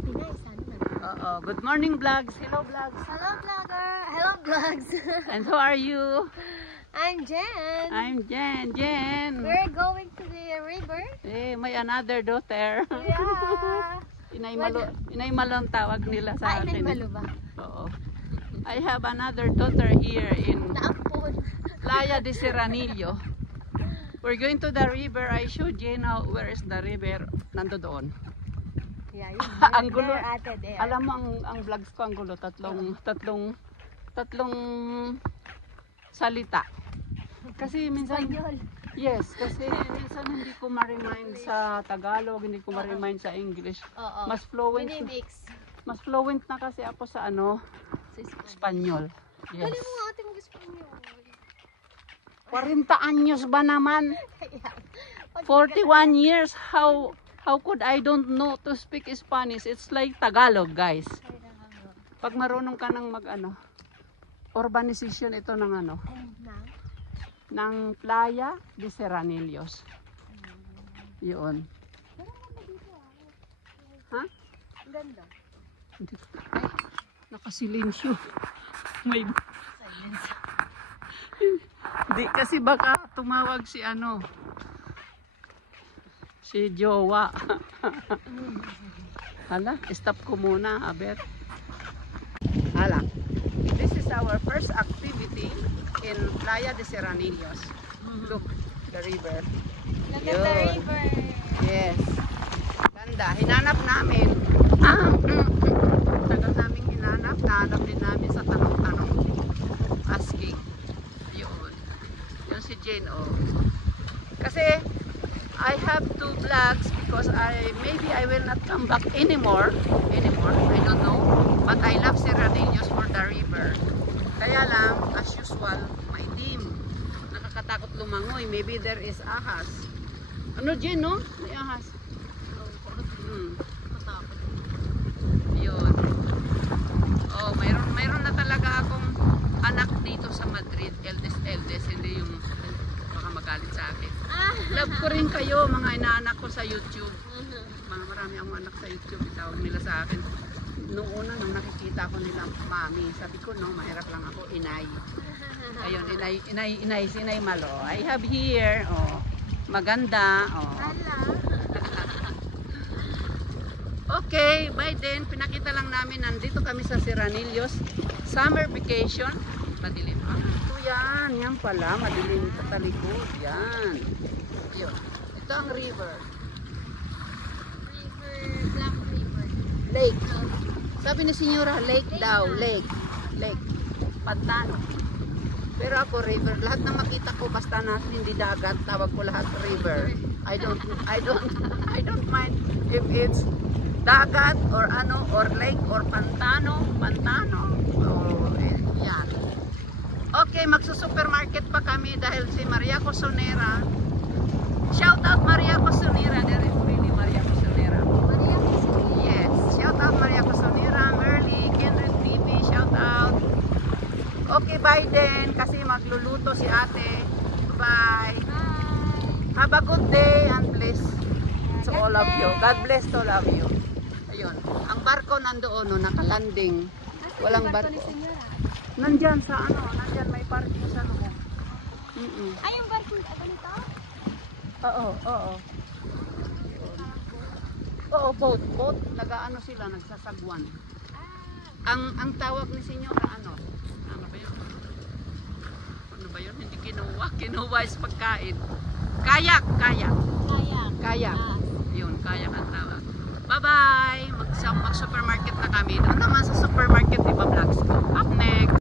Pinay, sana na. Oo. Good morning, vlogs. Hello, vlogs. Hello, vlogger. Hello, vlogs. And who are you? I'm Jen. I'm Jen. Jen. We're going to the river. Eh, may another daughter. Yeah. Inay Malo ang tawag nila sa akin. Inay Malo ba? Oo. I have another daughter here in Naampon. Playa de Serranillo. We're going to the river. I showed Jen where is the river. Nando doon. Yeah, Ang gulo. there, ate, there. Alam mo ang vlogs ko ang gulo. Tatlong salita. Kasi minsan Espanyol. yes, kasi minsan hindi ko ma-remind sa Tagalog, hindi ko ma-remind sa English. Oo. Mas fluent. Minimix. Mas fluent na kasi ako sa ano, Sa Espanyol. Espanyol. Yes. Dali mo nga ate mag-Espanyol. 40 anyos ba naman? Ayan. 41 years. How could I don't know to speak Spanish? It's like Tagalog, guys. Pag marunong ka ng mag-ano, urbanization ito ng ano, ng Playa de Serranillos. Yun. Ha? Ang ganda. Ay, nakasilensyo. May Silence. di kasi baka tumawag si ano, si Jowa. Hala, stop ko muna, aber. Hala. This is our first activity in Playa de Serranillos. Look, the river. Look at Yun. the river. Yes. Ganda. Hinanap namin. Tagal namin hinanap. Nahanap din namin sa tanong-tanong. Asking. Yun. Yun si Jane, oh. Kasi, I have 2 vlogs because maybe I will not come back anymore. I don't know. But I love Serranillos for the river. Kaya lang, as usual, my team. Nakakatakot lumangoy. Maybe there is ahas. Ano, Jen, no? May ahas. Yun. Oh, mayroon na talaga akong anak dito sa Madrid. Eldest. Hindi yung baka magalit sa akin. Love ko rin kayo, mga inaanak ko sa YouTube. Marami akong anak sa YouTube. Itawag nila sa akin. Noong una, nung nakikita ko nila, mami, sabi ko, no, mahirap lang ako, inay. Ayun, inay Malo. I have here, oh, maganda, oh. Okay, by then, pinakita lang namin, nandito kami sa Serranillos, summer vacation. Madilim. Ito yan pala, madilim sa talikod, yan. Yun, ito ang river. Black River. Lake. Sabi ni Senyora, lake daw, lake. Pantano. Pero ako river, lahat na makita ko basta na hindi dagat, tawag ko lahat river. I don't mind if it's dagat or ano or lake or pantano. Oh, yan. Okay, magsusupermarket pa kami dahil si Maria Cosonera. Shout out Maria Cosonera, there is really Maria Cosonera. Yes, shout out Maria Cosonera, Merly, Kendrick TV, shout out. Okay, bye then, kasi magluluto si ate. Bye. Have a good day and bless to all of you. God bless to all of you. Ayun, ang barko nandoon, no, nakalanding. Walang barko. Nandyan sa ano, nandyan may parking sa loob. Ay, yung barko ganito? Oo. Oo, boat. Nag-ano sila, nagsasagwan. Ang tawag ni Senyora, ano ba yun? Hindi kinuha is pagkain. Kayak. Yun, kayak ang tawag. Bye-bye! Mag-supermarket na kami. Doon naman sa supermarket, iba vlogs ko. Up next!